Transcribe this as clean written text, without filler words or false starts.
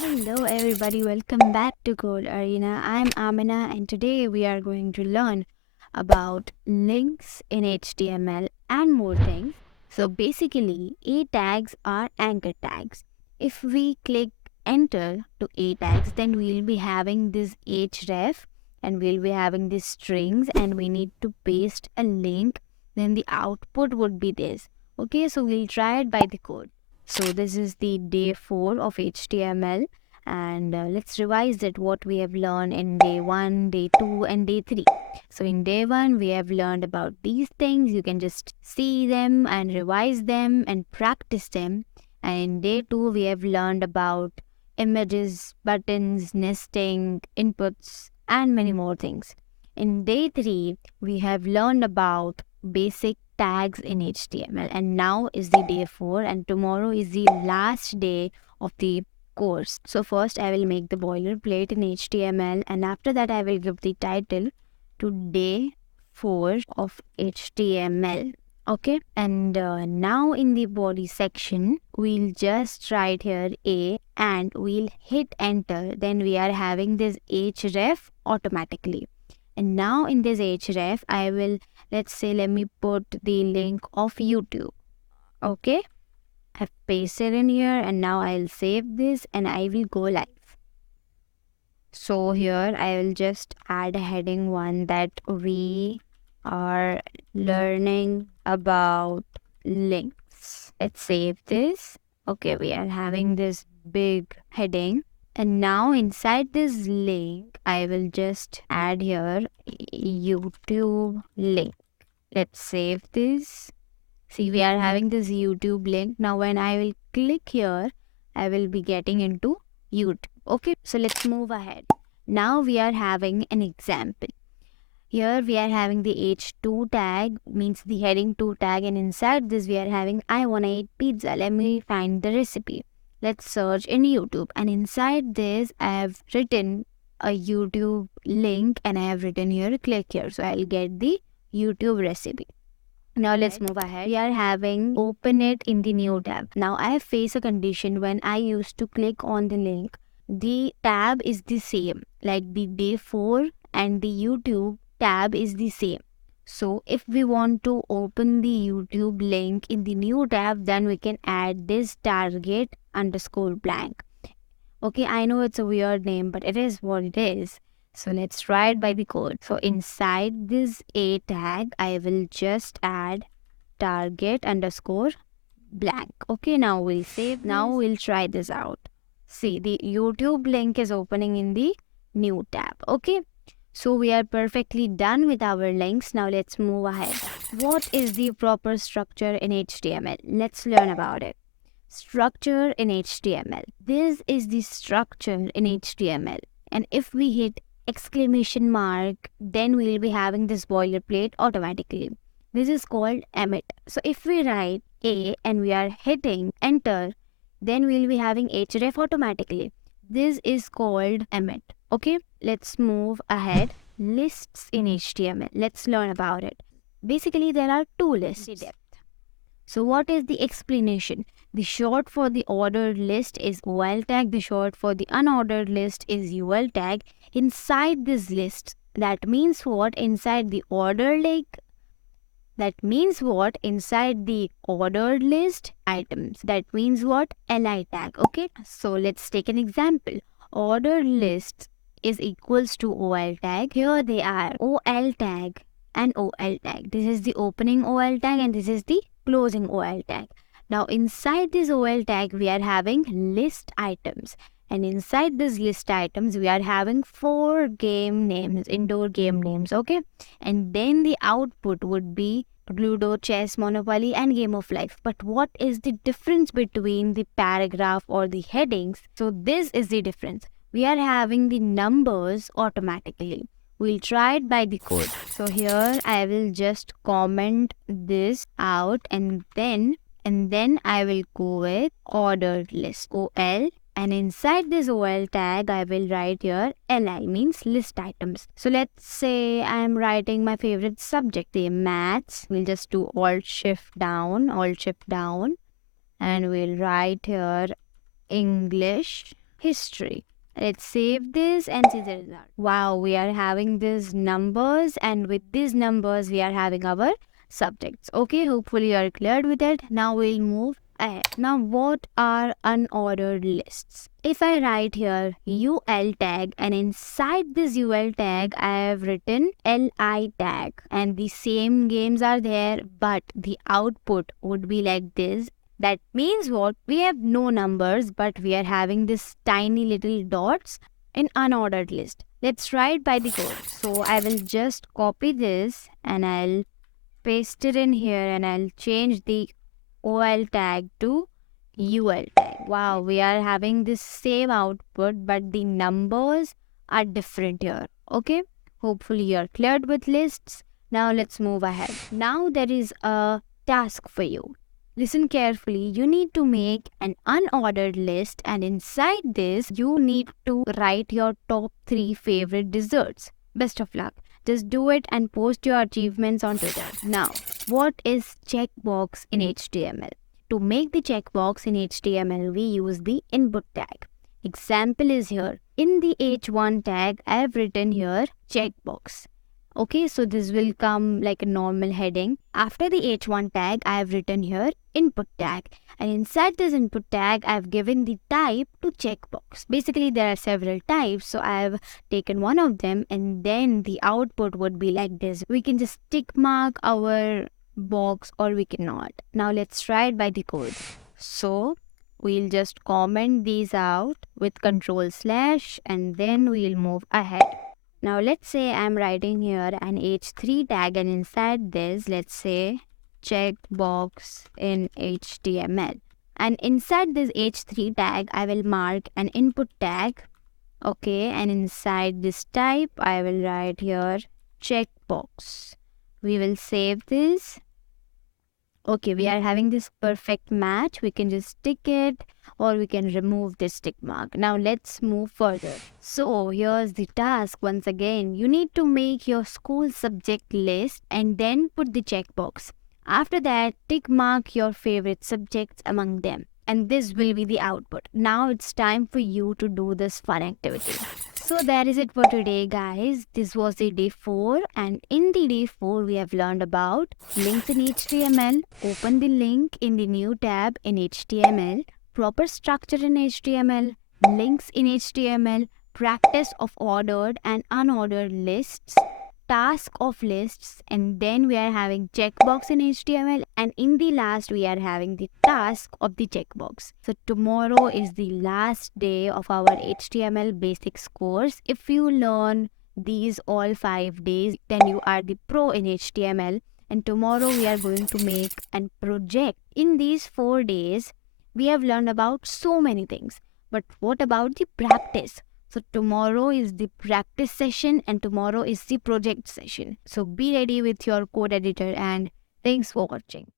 Hello, everybody. Welcome back to Code Arena. I'm Amina, and today we are going to learn about links in HTML and more things. So, basically, A tags are anchor tags. If we click enter to A tags, then we'll be having this href and we'll be having these strings, and we need to paste a link. Then the output would be this. Okay, so we'll try it by the code. So, this is the day 4 of HTML, and let's revise it what we have learned in day 1, day 2, and day 3. So in day 1 we have learned about these things. You can just see them and revise them and practice them. And in day 2 we have learned about images, buttons, nesting, inputs, and many more things. In day 3 we have learned about basic tags in HTML, and now is the day 4, and tomorrow is the last day of the course. So first I will make the boilerplate in HTML, and after that I will give the title to day 4 of HTML. Okay, and now in the body section we'll just write here A and we'll hit enter. Then we are having this href automatically. And now in this href I will, let's say, let me put the link of YouTube. Okay, I've pasted in here, and now I'll save this and I will go live. So here I will just add a heading one that we are learning about links. Let's save this. Okay, we are having this big heading, and now inside this link I will just add here YouTube link. Let's save this. See, we are having this YouTube link. Now when I will click here, I will be getting into YouTube. Okay, so let's move ahead. Now we are having an example. Here we are having the H2 tag, means the heading 2 tag, and inside this we are having I wanna eat pizza. Let me find the recipe. Let's search in YouTube, and inside this I have written a YouTube link, and I have written here click here. So I'll get the YouTube recipe. Now let's move ahead. We are having open it in the new tab. Now I face a condition when I used to click on the link. The tab is the same, like the day 4 and the YouTube tab is the same. So if we want to open the YouTube link in the new tab, then we can add this target underscore blank. Okay, I know it's a weird name, but it is what it is. So let's try it by the code. So inside this A tag, I will just add target underscore blank. Okay, now we'll save. Now we'll try this out. See, the YouTube link is opening in the new tab. Okay, so we are perfectly done with our links. Now let's move ahead. What is the proper structure in HTML? Let's learn about it. Structure in HTML. This is the structure in HTML. And if we hit exclamation mark, then we'll be having this boilerplate automatically. This is called emit. So if we write A and we are hitting enter, then we'll be having href automatically. This is called emit. Okay, let's move ahead. Lists in HTML. Let's learn about it. Basically, there are two lists. So what is the explanation? The short for the ordered list is OL tag. The short for the unordered list is UL tag. Inside this list, that means what? Inside the ordered link, that means what? Inside the ordered list items, that means what? Li tag. Okay, so let's take an example. Ordered list is equals to OL tag. Here they are, OL tag and OL tag. This is the opening OL tag and this is the closing OL tag. Now inside this OL tag we are having list items, and inside this list items we are having 4 game names, indoor game names. Okay, and then the output would be Ludo, chess, Monopoly, and Game of Life. But what is the difference between the paragraph or the headings? So this is the difference. We are having the numbers automatically. We'll try it by the code. So here I will just comment this out, and then I will go with ordered list, OL, and inside this OL tag I will write here LI, means list items. So let's say I am writing my favorite subject, the maths. We'll just do Alt Shift down, and we'll write here English. history. Let's save this and see the result. Wow, we are having these numbers, and with these numbers we are having our subjects. Okay, hopefully you are cleared with it. Now we'll move ahead. Now, what are unordered lists? If I write here UL tag, and inside this UL tag I have written LI tag, and the same games are there, but the output would be like this. That means what? We have no numbers, but we are having this tiny little dots in unordered list. Let's write by the code. So I will just copy this and I'll paste it in here, and I'll change the OL tag to UL tag. Wow, we are having this same output, but the numbers are different here. Okay, hopefully you're cleared with lists. Now let's move ahead. Now there is a task for you. Listen carefully. You need to make an unordered list, and inside this, you need to write your top 3 favorite desserts. Best of luck. Just do it and post your achievements on Twitter. Now, what is checkbox in HTML? To make the checkbox in HTML, we use the input tag. Example is here. In the h1 tag, I have written here checkbox. Okay, so this will come like a normal heading. After the h1 tag, I have written here input tag. And inside this input tag, I have given the type to checkbox. Basically, there are several types, so I have taken one of them, and then the output would be like this. We can just tick mark our box or we cannot. Now let's try it by the code. So we'll just comment these out with control slash, and then we'll move ahead. Now let's say I'm writing here an h3 tag, and inside this, let's say checkbox in HTML. And inside this h3 tag, I will mark an input tag. Okay, and inside this type, I will write here checkbox. We will save this. Okay, we are having this perfect match. We can just tick it, or we can remove this tick mark. Now let's move further. So here's the task once again. You need to make your school subject list and then put the checkbox. After that, tick mark your favorite subjects among them, and this will be the output. Now it's time for you to do this fun activity. So that is it for today, guys. This was the day 4, and in the day 4 we have learned about links in HTML, open the link in the new tab in HTML, proper structure in HTML, links in HTML, practice of ordered and unordered lists, task of lists, and then we are having checkbox in HTML, and in the last we are having the task of the checkbox. So tomorrow is the last day of our HTML basics course. If you learn these all 5 days, then you are the pro in HTML. And tomorrow we are going to make a project. In these 4 days, we have learned about so many things. But what about the practice? So tomorrow is the practice session, and tomorrow is the project session. So be ready with your code editor, and thanks for watching.